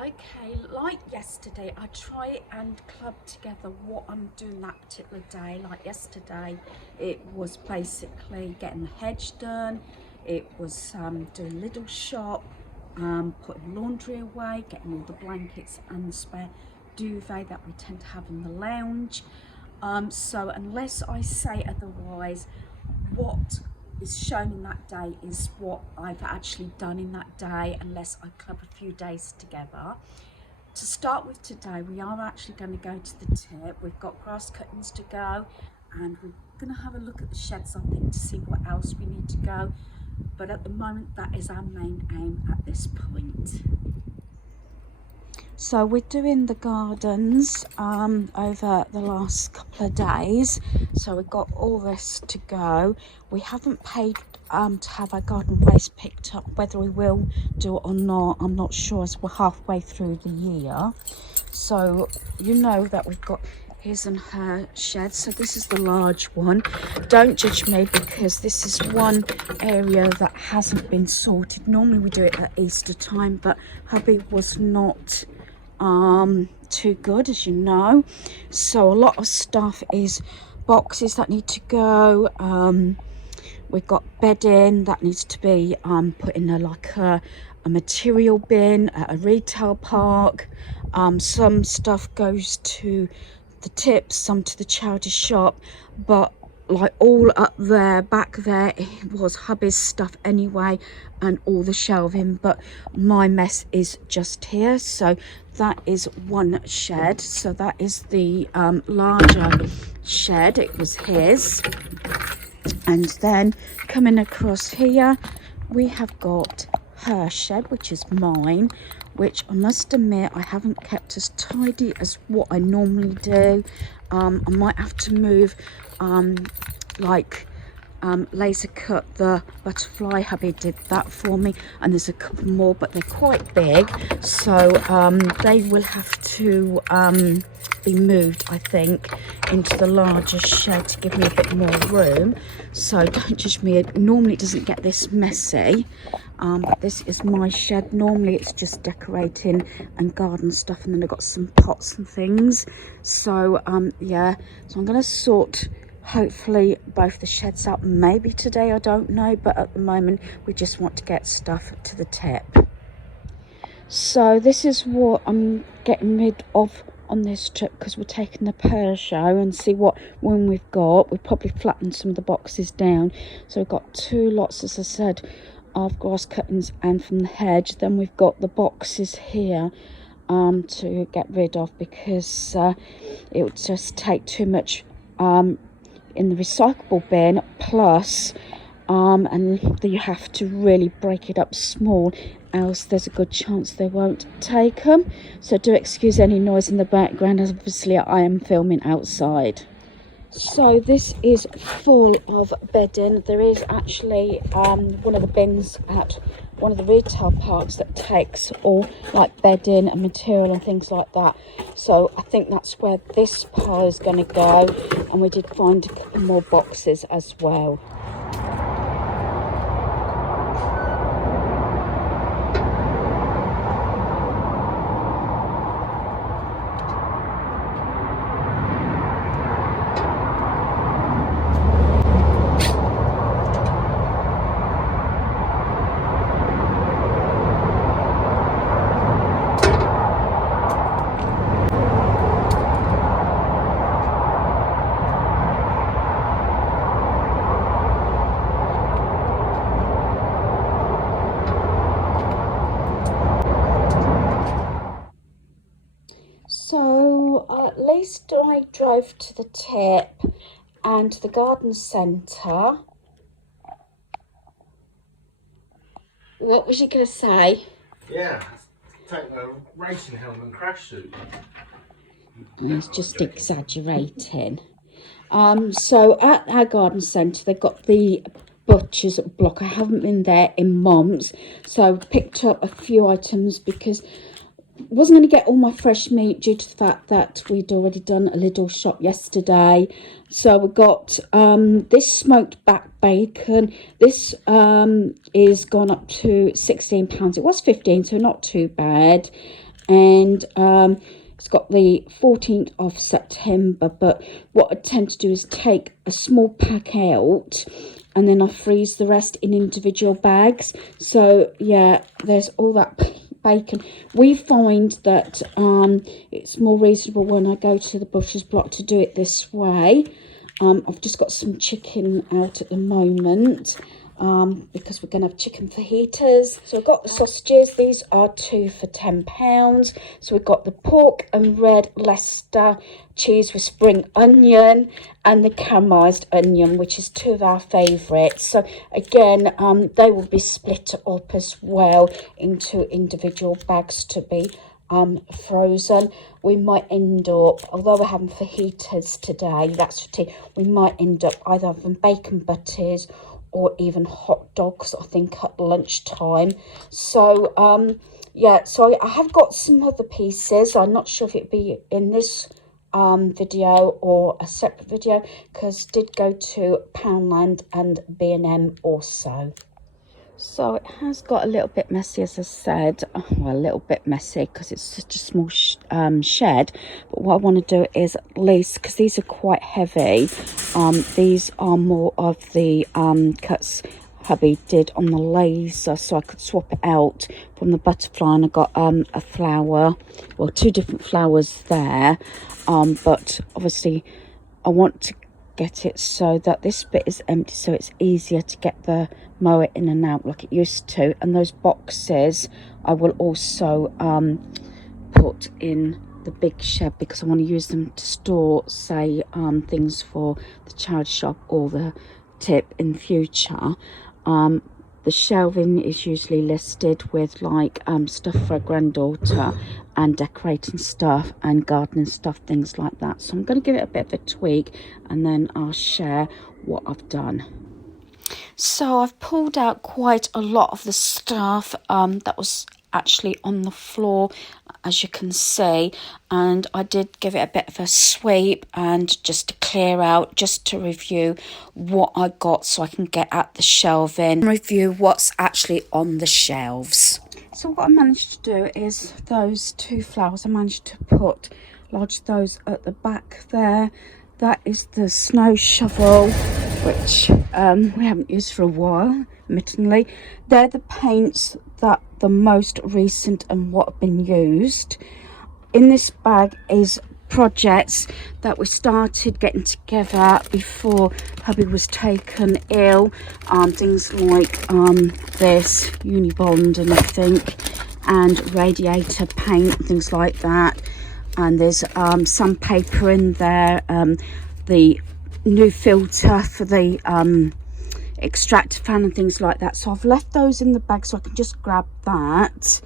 Okay, like yesterday, I try and club together what I'm doing that particular day. Like yesterday, it was basically getting the hedge done. It was doing little shop, putting laundry away, getting all the blankets and the spare duvet that we tend to have in the lounge. So unless I say otherwise, what is shown in that day is what I've actually done in that day, unless I club a few days together. To start with today, we are actually going to go to the tip. We've got grass cuttings to go, and we're going to have a look at the sheds, I think, to see what else we need to go. But at the moment, that is our main aim at this point. So we're doing the gardens over the last couple of days, so we've got all this to go. We haven't paid to have our garden waste picked up. Whether we will do it or not, I'm not sure, as we're halfway through the year. So you know that we've got his and her shed. So this is the large one. Don't judge me, because this is one area that hasn't been sorted. Normally we do it at Easter time, but hubby was not too good, as you know, so a lot of stuff is boxes that need to go. We've got bedding that needs to be put in a material bin at a retail park. Some stuff goes to the tips, some to the charity shop, but like all up there, back there, it was hubby's stuff anyway, and all the shelving, but my mess is just here. So that is one shed. So that is the larger shed. It was his. And then coming across here, we have got her shed, which is mine, which I must admit I haven't kept as tidy as what I normally do. I might have to move laser cut the butterfly. Hubby did that for me, and there's a couple more, but they're quite big, so they will have to be moved, I think, into the larger shed to give me a bit more room. So don't judge me, normally it doesn't get this messy, but this is my shed. Normally it's just decorating and garden stuff, and then I've got some pots and things. So yeah, so I'm going to sort hopefully both the sheds out maybe today, I don't know, but at the moment we just want to get stuff to the tip. So this is what I'm getting rid of on this trip, because we're taking the Peugeot and see what room we've got. We've probably flattened some of the boxes down, so we've got two lots, as I said, of grass cuttings and from the hedge. Then we've got the boxes here to get rid of, because it would just take too much in the recyclable bin, plus and you have to really break it up small, else there's a good chance they won't take them. So do excuse any noise in the background, as obviously I am filming outside. So this is full of bedding. There is actually one of the bins at one of the retail parks that takes all like bedding and material and things like that. So I think that's where this pile is going to go, and we did find a couple more boxes as well. So at least I drove to the tip and to the garden centre. What was you going to say? Yeah, take a racing helmet and crash suit. It's just exaggerating. So at our garden centre, they've got the butcher's block. I haven't been there in months, so I picked up a few items because wasn't going to get all my fresh meat due to the fact that we'd already done a little shop yesterday. So we got this smoked back bacon. This is gone up to £16. It was 15, so not too bad. and it's got the 14th of September. But what I tend to do is take a small pack out, and then I freeze the rest in individual bags. So yeah, there's all that bacon. We find that it's more reasonable when I go to the butcher's block to do it this way. I've just got some chicken out at the moment, because we're going to have chicken fajitas. So I've got the sausages. These are 2 for £10. So we've got the pork and red Leicester cheese with spring onion and the caramelised onion, which is 2 of our favourites. So again, they will be split up as well into individual bags to be frozen. We might end up, although we're having fajitas today, that's for tea, we might end up either having bacon butties or even hot dogs, I think, at lunchtime. So yeah, so I have got some other pieces. I'm not sure if it'd be in this video or a separate video, because I did go to Poundland and B&M also. So it has got a little bit messy, as I said. Well, a little bit messy because it's such a small shed. But what I want to do is at least, because these are quite heavy, these are more of the cuts hubby did on the laser, so I could swap it out from the butterfly. And I got a flower, well, 2 different flowers there, but obviously I want to get it so that this bit is empty, so it's easier to get the mower in and out like it used to. And those boxes I will also put in the big shed, because I want to use them to store, say, things for the charity shop or the tip in future. The shelving is usually listed with like stuff for a granddaughter and decorating stuff and gardening stuff, things like that. So I'm going to give it a bit of a tweak, and then I'll share what I've done. So I've pulled out quite a lot of the stuff that was actually on the floor, as you can see, and I did give it a bit of a sweep and just to clear out, just to review what I got, so I can get at the shelving, review what's actually on the shelves. So what I managed to do is those 2 flowers, I managed to lodge those at the back there. That is the snow shovel, which we haven't used for a while, admittedly. They're the paints that the most recent and what have been used. In this bag is projects that we started getting together before hubby was taken ill. Things like this, Unibond and everything, and radiator paint, things like that. And there's sandpaper in there, the new filter for the extractor fan and things like that. So I've left those in the bag so I can just grab that.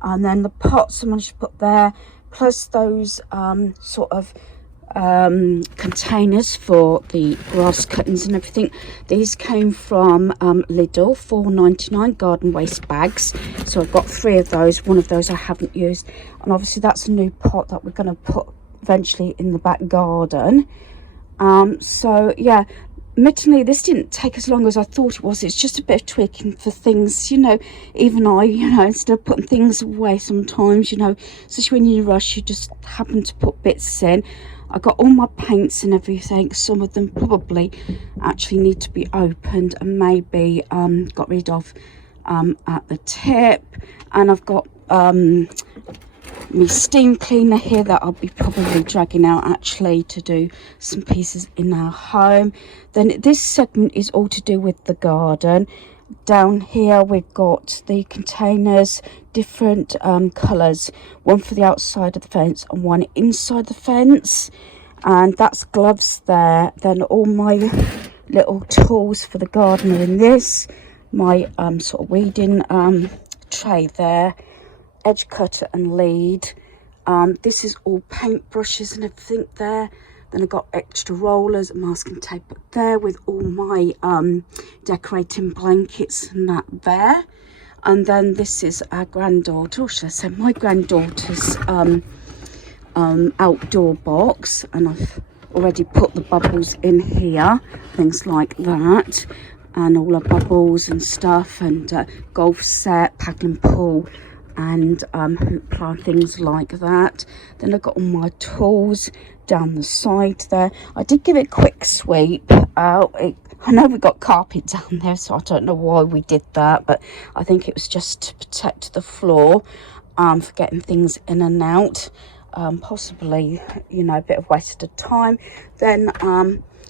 And then the pots I managed to put there, plus those sort of containers for the grass cuttings and everything. These came from Lidl, £4.99 garden waste bags. So I've got 3 of those. One of those I haven't used, and obviously that's a new pot that we're going to put eventually in the back garden. So yeah, admittedly this didn't take as long as I thought it was. It's just a bit of tweaking for things, you know. Even I, you know, instead of putting things away sometimes, you know, especially when you're in a rush, you just happen to put bits in. I got all my paints and everything. Some of them probably actually need to be opened and maybe got rid of at the tip. And I've got my steam cleaner here that I'll be probably dragging out actually to do some pieces in our home. Then this segment is all to do with the garden. Down here we've got the containers, different colours, one for the outside of the fence and one inside the fence, and that's gloves there. Then all my little tools for the garden are in this, my sort of weeding tray there, edge cutter and lead. This is all paint brushes and everything there. Then I got extra rollers and masking tape up there with all my decorating blankets and that there. And then this is our granddaughter, or should I say my granddaughter's outdoor box, and I've already put the bubbles in here, things like that, and all our bubbles and stuff, and golf set, paddle and pool and hoopla and things like that. Then I've got all my tools down the side there. I did give it a quick sweep out. I know we got carpet down there, so I don't know why we did that, but I think it was just to protect the floor for getting things in and out. Possibly, you know, a bit of waste of time. Then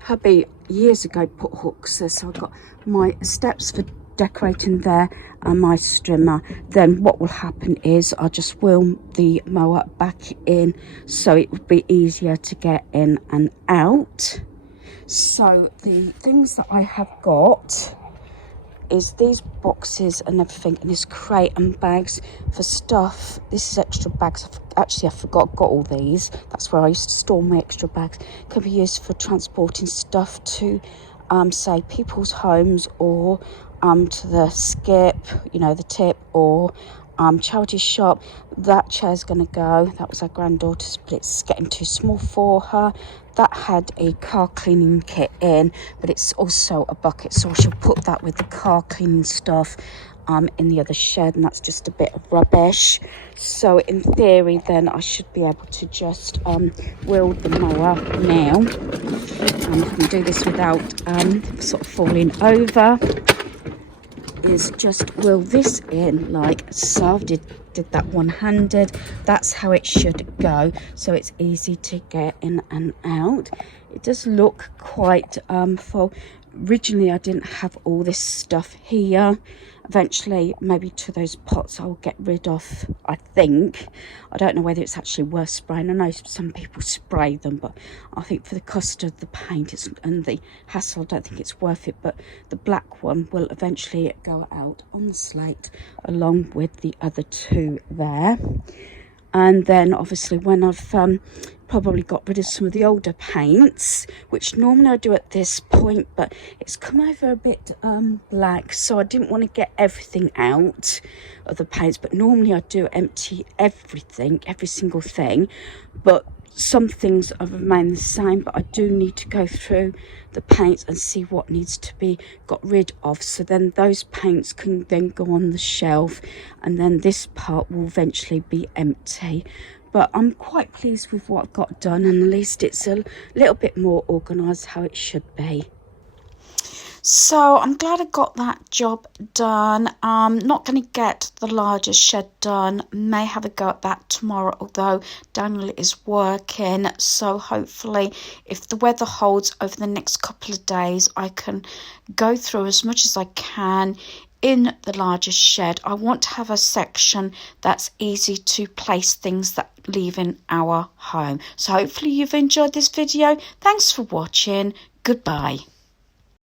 hubby years ago put hooks there, so I've got my steps for decorating there and my strimmer. Then what will happen is I'll just wheel the mower back in so it would be easier to get in and out. So the things that I have got is these boxes and everything, and this crate and bags for stuff. This is extra bags. Actually, I forgot I've got all these. That's where I used to store my extra bags. Can be used for transporting stuff to say people's homes, or to the skip, you know, the tip, or charity shop. That chair's gonna go. That was our granddaughter's, but it's getting too small for her. That had a car cleaning kit in, but it's also a bucket, so I shall put that with the car cleaning stuff in the other shed, and that's just a bit of rubbish. So in theory then I should be able to just wheel the mower now. I can do this without sort of falling over. Is just wheel this in like so. I did that one-handed. That's how it should go, so it's easy to get in and out. It does look quite full. Originally I didn't have all this stuff here. Eventually, maybe to those pots I'll get rid of, I think. I don't know whether it's actually worth spraying. I know some people spray them, but I think for the cost of the paint and the hassle, I don't think it's worth it. But the black one will eventually go out on the slate along with the other two there. And then obviously when I've probably got rid of some of the older paints, which normally I do at this point, but it's come over a bit black, so I didn't want to get everything out of the paints. But normally I do empty everything, every single thing, but some things have remained the same. But I do need to go through the paints and see what needs to be got rid of, so then those paints can then go on the shelf, and then this part will eventually be empty. But I'm quite pleased with what I've got done, and at least it's a little bit more organised how it should be. So I'm glad I got that job done. I'm not going to get the larger shed done. May have a go at that tomorrow, although Daniel is working. So hopefully if the weather holds over the next couple of days, I can go through as much as I can in the larger shed. I want to have a section that's easy to place things that leave in our home. So hopefully you've enjoyed this video. Thanks for watching. Goodbye.